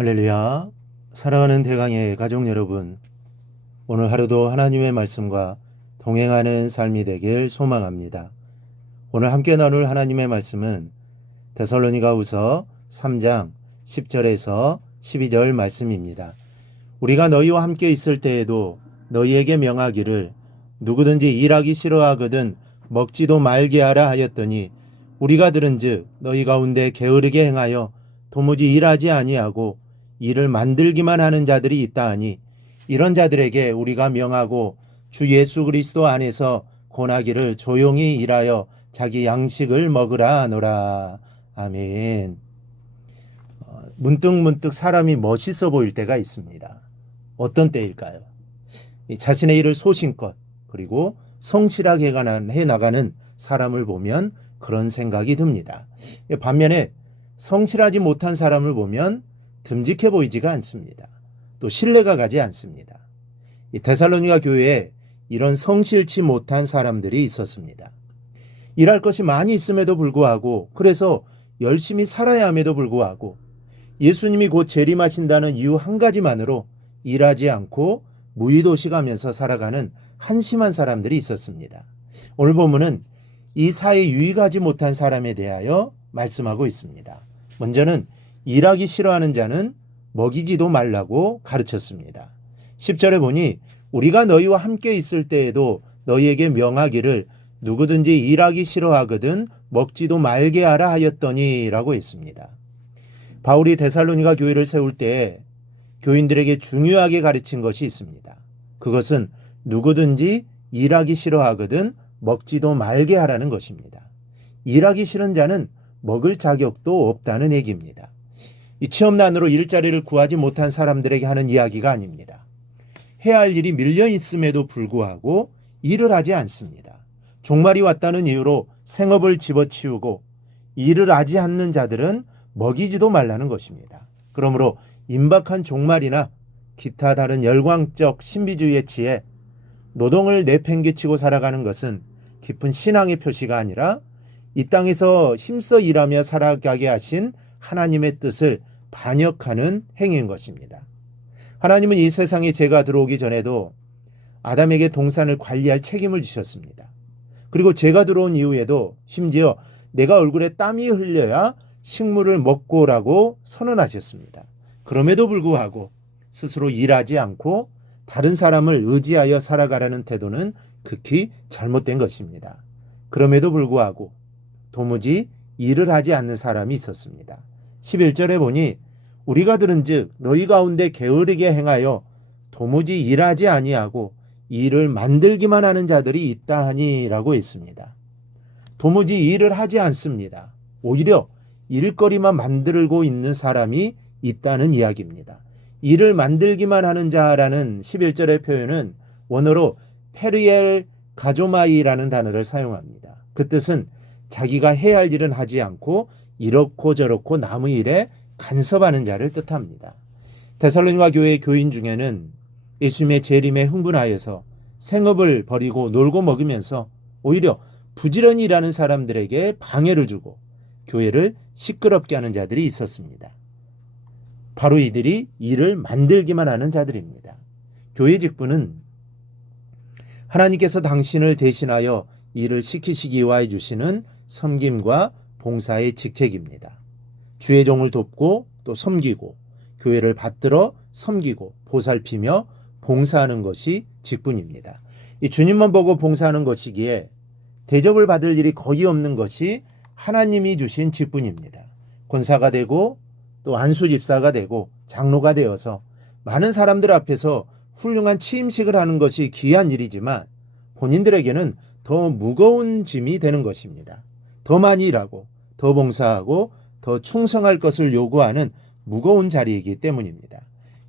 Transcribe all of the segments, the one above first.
할렐루야. 사랑하는 대강의 가족 여러분, 오늘 하루도 하나님의 말씀과 동행하는 삶이 되길 소망합니다. 오늘 함께 나눌 하나님의 말씀은 데살로니가후서 3장 10절에서 12절 말씀입니다. 우리가 너희와 함께 있을 때에도 너희에게 명하기를 누구든지 일하기 싫어하거든 먹지도 말게 하라 하였더니 우리가 들은즉 너희 가운데 게으르게 행하여 도무지 일하지 아니하고 일을 만들기만 하는 자들이 있다 하니 이런 자들에게 우리가 명하고 주 예수 그리스도 안에서 권하기를 조용히 일하여 자기 양식을 먹으라 하노라. 아멘. 문득 사람이 멋있어 보일 때가 있습니다. 어떤 때일까요? 자신의 일을 소신껏 그리고 성실하게 해나가는 사람을 보면 그런 생각이 듭니다. 반면에 성실하지 못한 사람을 보면 듬직해 보이지가 않습니다. 또 신뢰가 가지 않습니다. 이 데살로니가 교회에 이런 성실치 못한 사람들이 있었습니다. 일할 것이 많이 있음에도 불구하고, 그래서 열심히 살아야 함에도 불구하고 예수님이 곧 재림하신다는 이유 한 가지만으로 일하지 않고 무의도식하면서 살아가는 한심한 사람들이 있었습니다. 오늘 본문은 이 사이에 유익하지 못한 사람에 대하여 말씀하고 있습니다. 먼저는 일하기 싫어하는 자는 먹이지도 말라고 가르쳤습니다. 10절에 보니 우리가 너희와 함께 있을 때에도 너희에게 명하기를 누구든지 일하기 싫어하거든 먹지도 말게 하라 하였더니 라고 했습니다. 바울이 데살로니가 교회를 세울 때 교인들에게 중요하게 가르친 것이 있습니다. 그것은 누구든지 일하기 싫어하거든 먹지도 말게 하라는 것입니다. 일하기 싫은 자는 먹을 자격도 없다는 얘기입니다. 이 취업난으로 일자리를 구하지 못한 사람들에게 하는 이야기가 아닙니다. 해야 할 일이 밀려 있음에도 불구하고 일을 하지 않습니다. 종말이 왔다는 이유로 생업을 집어치우고 일을 하지 않는 자들은 먹이지도 말라는 것입니다. 그러므로 임박한 종말이나 기타 다른 열광적 신비주의에 취해 노동을 내팽개치고 살아가는 것은 깊은 신앙의 표시가 아니라 이 땅에서 힘써 일하며 살아가게 하신 하나님의 뜻을 반역하는 행위인 것입니다. 하나님은 이 세상에 죄가 들어오기 전에도 아담에게 동산을 관리할 책임을 주셨습니다. 그리고 죄가 들어온 이후에도 심지어 내가 얼굴에 땀이 흘려야 식물을 먹고라고 선언하셨습니다. 그럼에도 불구하고 스스로 일하지 않고 다른 사람을 의지하여 살아가라는 태도는 극히 잘못된 것입니다. 그럼에도 불구하고 도무지 일을 하지 않는 사람이 있었습니다. 11절에 보니 우리가 들은즉 너희 가운데 게으르게 행하여 도무지 일하지 아니하고 일을 만들기만 하는 자들이 있다 하니라고 했습니다. 도무지 일을 하지 않습니다. 오히려 일거리만 만들고 있는 사람이 있다는 이야기입니다. 일을 만들기만 하는 자라는 11절의 표현은 원어로 페리엘 가조마이라는 단어를 사용합니다. 그 뜻은 자기가 해야 할 일은 하지 않고 이렇고 저렇고 남의 일에 간섭하는 자를 뜻합니다. 데살로니가 교회의 교인 중에는 예수님의 재림에 흥분하여서 생업을 버리고 놀고 먹으면서 오히려 부지런히 일하는 사람들에게 방해를 주고 교회를 시끄럽게 하는 자들이 있었습니다. 바로 이들이 일을 만들기만 하는 자들입니다. 교회 직분은 하나님께서 당신을 대신하여 일을 시키시기 위하여 주시는 섬김과 봉사의 직책입니다. 주의 종을 돕고 또 섬기고 교회를 받들어 섬기고 보살피며 봉사하는 것이 직분입니다. 이 주님만 보고 봉사하는 것이기에 대접을 받을 일이 거의 없는 것이 하나님이 주신 직분입니다. 권사가 되고 또 안수집사가 되고 장로가 되어서 많은 사람들 앞에서 훌륭한 취임식을 하는 것이 귀한 일이지만 본인들에게는 더 무거운 짐이 되는 것입니다. 더 많이 일하고 더 봉사하고 더 충성할 것을 요구하는 무거운 자리이기 때문입니다.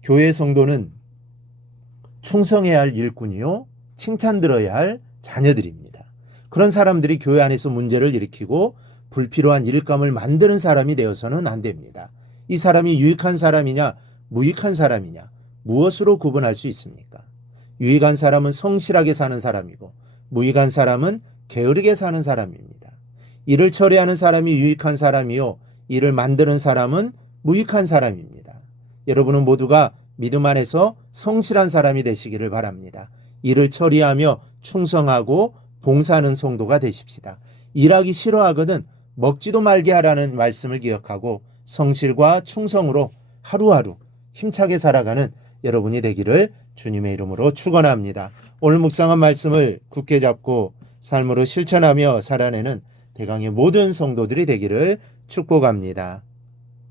교회 성도는 충성해야 할 일꾼이요 칭찬 들어야 할 자녀들입니다. 그런 사람들이 교회 안에서 문제를 일으키고 불필요한 일감을 만드는 사람이 되어서는 안 됩니다. 이 사람이 유익한 사람이냐 무익한 사람이냐 무엇으로 구분할 수 있습니까? 유익한 사람은 성실하게 사는 사람이고 무익한 사람은 게으르게 사는 사람입니다. 일을 처리하는 사람이 유익한 사람이요 일을 만드는 사람은 무익한 사람입니다. 여러분은 모두가 믿음 안에서 성실한 사람이 되시기를 바랍니다. 일을 처리하며 충성하고 봉사하는 성도가 되십시다. 일하기 싫어하거든 먹지도 말게 하라는 말씀을 기억하고 성실과 충성으로 하루하루 힘차게 살아가는 여러분이 되기를 주님의 이름으로 축원합니다. 오늘 묵상한 말씀을 굳게 잡고 삶으로 실천하며 살아내는 대강의 모든 성도들이 되기를 축복합니다.